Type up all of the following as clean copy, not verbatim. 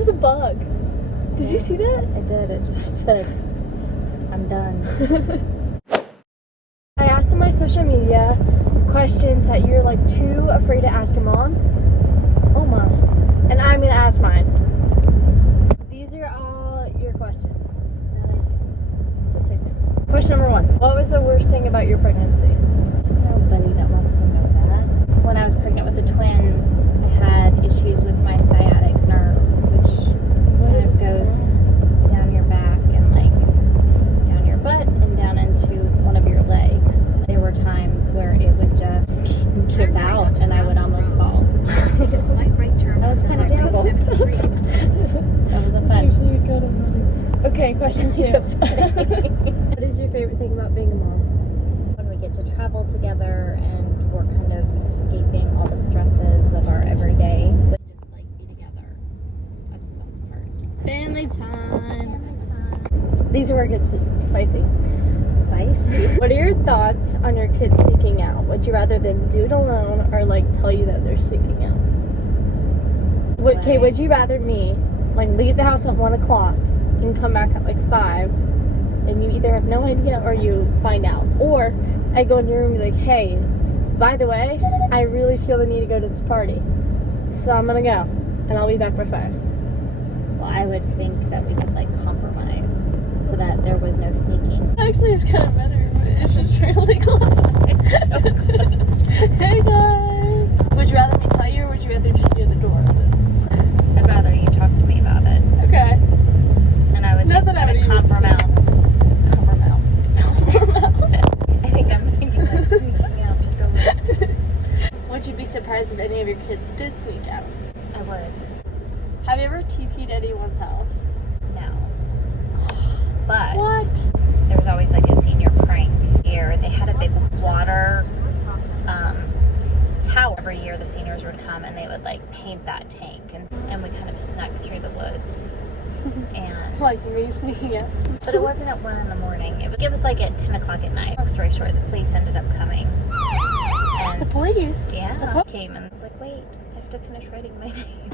was a bug. Did you see that? I did. It just said, I'm done. I asked on my social media questions that you're like too afraid to ask your mom. Oh my. And I'm gonna ask mine. These are all your questions. So stay tuned. Question number 1. What was the worst thing about your pregnancy? There's nobody that wants to know that. When I was pregnant with the twins, I had issues with my sciatic nerve, which kind of goes down your back and like down your butt and down into one of your legs. There were times where it would just give out and I would almost fall. That was kind of terrible. That was a fun. Okay, question 2. What is your favorite thing about being a mom? When we get to travel together and we're kind of escaping all the stresses of our everyday, we just like be together. That's the best part. Family time. Family time. These are where it gets spicy. Spicy. What are your thoughts on your kids sneaking out? Would you rather them do it alone or like tell you that they're sneaking out? Okay, would you rather me like leave the house at 1 o'clock and come back at like 5 and you either have no idea or you find out, or I go in your room and be like, hey, by the way, I really feel the need to go to this party, so I'm gonna go and I'll be back by 5. Well, I would think that we could like compromise so that there was no sneaking. Actually, it's kind of better, but it's just really close. So close. Hey guys! Would you rather me tell you, or would you rather just be at the door? I'd rather you talk to me about it. Okay. And I would Not think that I would a even compromise. Compromise. I think I'm thinking like sneaking out. But go with. Would you be surprised if any of your kids did sneak out? I would. Have you ever TP'd anyone's house? No. But What? there was always like a senior prank here. They had a big water tower. Every year the seniors would come and they would like paint that tank, and we kind of snuck through the woods. And Like me sneaking out? but it wasn't at 1 a.m. It was like at 10 o'clock at night. Long story short, the police ended up coming. And The police? yeah, came and was like, wait, I have to finish writing my name.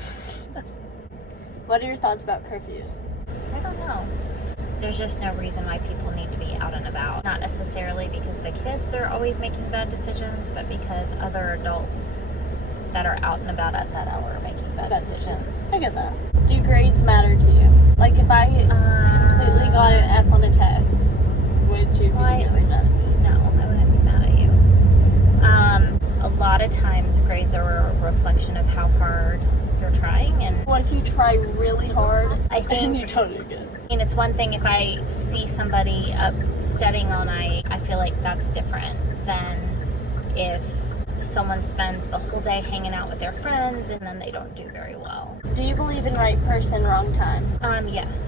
What are your thoughts about curfews? I don't know. There's just no reason why people need to be out and about. Not necessarily because the kids are always making bad decisions, but because other adults that are out and about at that hour are making bad decisions. I get that. Do grades matter to you? Like if I completely got an F on a test, would you be really mad at me? No, I wouldn't be mad at you. A lot of times grades are a reflection of how hard you're trying, and What if you try really hard I think and you don't do good? I mean, it's one thing if I see somebody up studying all night, I feel like that's different than if someone spends the whole day hanging out with their friends and then they don't do very well. Do you believe in right person, wrong time? Yes.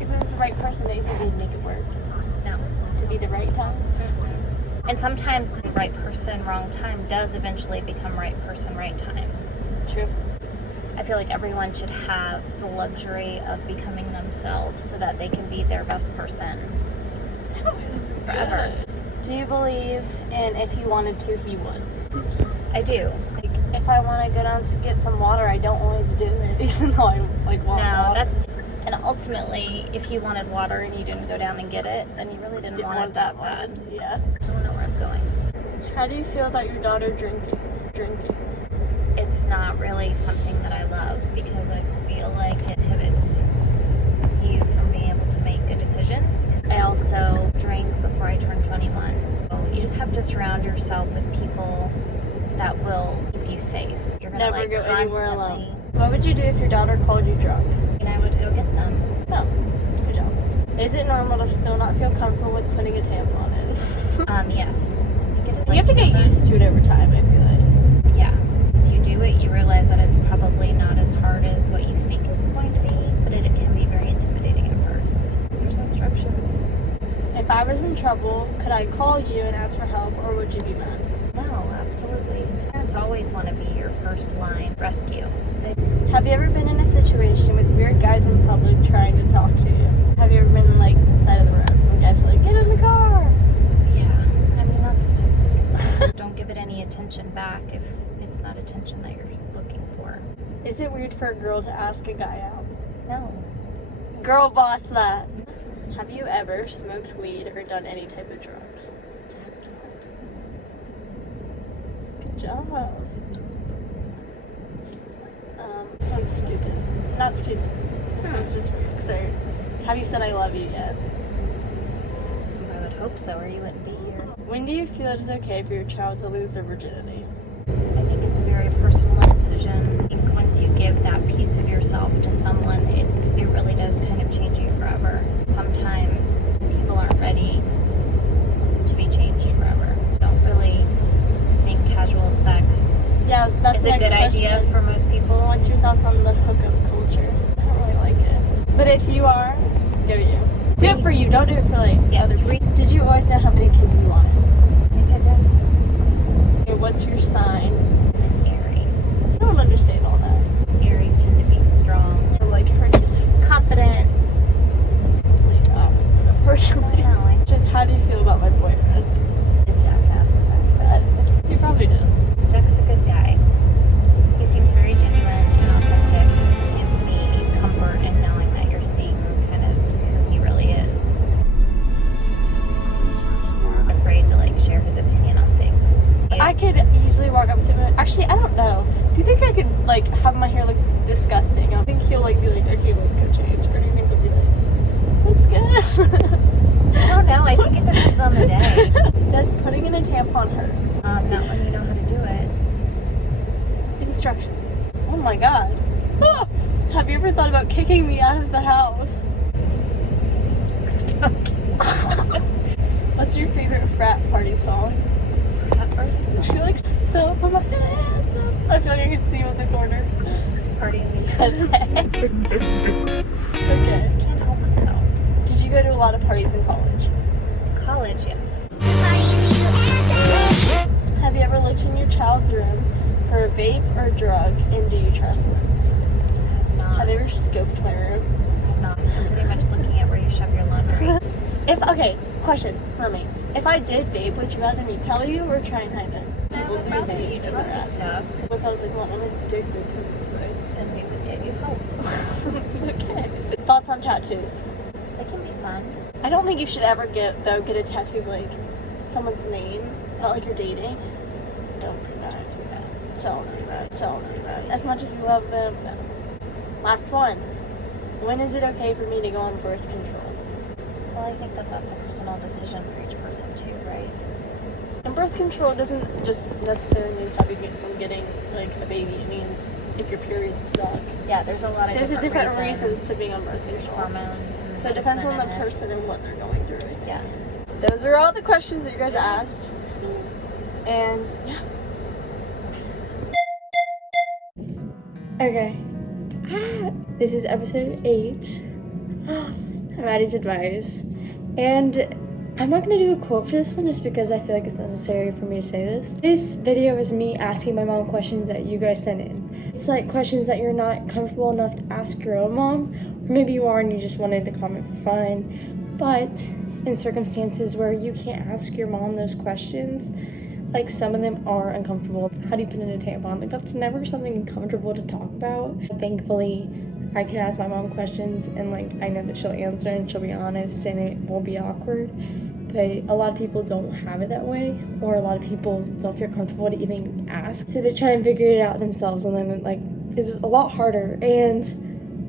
If it was the right person, don't you think they'd make it work? No. To be the right time? And sometimes the right person, wrong time does eventually become right person, right time. True. I feel like everyone should have the luxury of becoming themselves so that they can be their best person forever. Do you believe in if he wanted to, he would? I do. Like, if I want to go down to get some water, I don't always do it, even though I like want No, water. that's different. And ultimately, if you wanted water and you didn't go down and get it, then you really didn't want it that bad. Yeah. I don't know where I'm going. How do you feel about your daughter drinking? It's not really something that I love because I feel like it inhibits you from being able to make good decisions. I also drank before I turned 21. So you just have to surround yourself with people that will keep you safe. You're gonna Never like go anywhere constantly. alone. What would you do if your daughter called you drunk? And I would go get them. Oh, good job. Is it normal to still not feel comfortable with putting a tampon in? Yes. You have to get used to it over time, I feel like. Yeah. Once you do it, you realize that it's probably not as hard as what you think it's going to be, but it can be very intimidating at first. There's instructions. If I was in trouble, could I call you and ask for help, or would you be mad? No, absolutely. Parents always want to be your first line rescue. Have you ever been in a situation with weird guys in public trying to talk to you? Have you ever been like the side of the road and guys are like, get in the car? Yeah. I mean, that's just... Don't give it any attention back if it's not attention that you're looking for. Is it weird for a girl to ask a guy out? No. Girl boss that. Have you ever smoked weed or done any type of drugs? Good job. This one's stupid. Not stupid. This one's just weird. So, have you said I love you yet? I would hope so, or you wouldn't be here. When do you feel it is okay for your child to lose their virginity? I think it's a very personal decision. I think once you give that piece of yourself to someone, it really does kind of change you forever. Sometimes people aren't ready to be changed forever. I don't really think casual sex That's is the a next good question. idea for most people. What's your thoughts on the hookup culture? I don't really like it. But if you are, go you. Do it for you. Don't do it for like Yes, other people. Did you always know how many kids you wanted? I think I did. Okay, what's your sign? An Aries. I don't understand all that. Aries tend to be strong, Like Hercules. confident. Complete opposite of I Hercules. don't know. Just how do you feel about my boyfriend? I jackass at that question. You probably did. Jack's a good guy. He seems very genuine and authentic. It gives me comfort in knowing that you're seeing kind of who he really is. I'm afraid to like share his opinion on things. I could easily walk up to him. Actually, I don't know. Do you think I could like have my hair look disgusting? I think he'll like be like, okay, like go change. Or do you think he'll be like, looks good? I don't know. I think it depends on the day. Does putting in a tampon hurt? Not when you know how to do it. Instructions. Oh my god. Have you ever thought about kicking me out of the house? What's your favorite frat party song? She likes so put my hands up. I feel like I can see you in the corner. Party in the Okay. I can't help myself. Did you go to a lot of parties in college? College, yes. Have you ever looked in your child's room for a vape or a drug, and do you trust them? Not. Have you ever scoped my room? I'm not. I'm pretty much looking at where you shove your laundry. Okay, question for me. If I did vape, would you rather me tell you or try and hide it? People do Rather vape you and tell they're me at- stuff, Because if I was like, well, I'm addicted to this thing. then we would get you help. Okay. Thoughts on tattoos? They can be fun. I don't think you should ever get a tattoo of like someone's name that like you're dating. Don't do that. Don't do that. Don't do that. As much as you love them, no. Last one. When is it okay for me to go on birth control? Well, I think that that's a personal decision for each person too, right? And birth control doesn't just necessarily mean stop you from getting like a baby. It means if your periods suck. Yeah, there's a lot of There's different reasons to being on birth There's control. hormones and So it depends on the medicine and person and what they're going through. Yeah. Those are all the questions that you guys asked. And yeah. Okay. This is episode 8 of Addie's Advice. And I'm not going to do a quote for this one just because I feel like it's necessary for me to say this. This video is me asking my mom questions that you guys sent in. It's like questions that you're not comfortable enough to ask your own mom, or maybe you are and you just wanted to comment for fun. But in circumstances where you can't ask your mom those questions, like some of them are uncomfortable. How do you put in a tampon? Like that's never something comfortable to talk about. Thankfully, I can ask my mom questions and like I know that she'll answer and she'll be honest and it won't be awkward. But a lot of people don't have it that way, or a lot of people don't feel comfortable to even ask. So they try and figure it out themselves, and then like it's a lot harder, and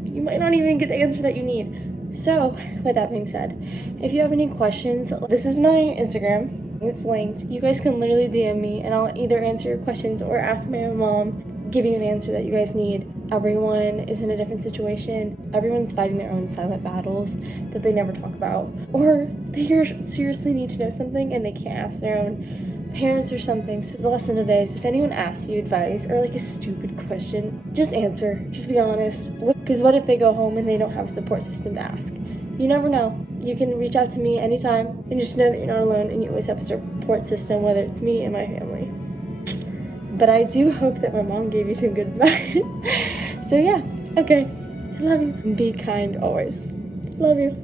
you might not even get the answer that you need. So with that being said, if you have any questions, this is my Instagram. It's linked. You guys can literally DM me, and I'll either answer your questions or ask my mom, give you an answer that you guys need. Everyone is in a different situation. Everyone's fighting their own silent battles that they never talk about. Or they seriously need to know something and they can't ask their own parents or something. So the lesson of this, if anyone asks you advice or like a stupid question, just answer. Just be honest. Because what if they go home and they don't have a support system to ask? You never know. You can reach out to me anytime and just know that you're not alone and you always have a support system, whether it's me and my family. But I do hope that my mom gave you some good advice. So yeah, okay. I love you. Be kind always. Love you.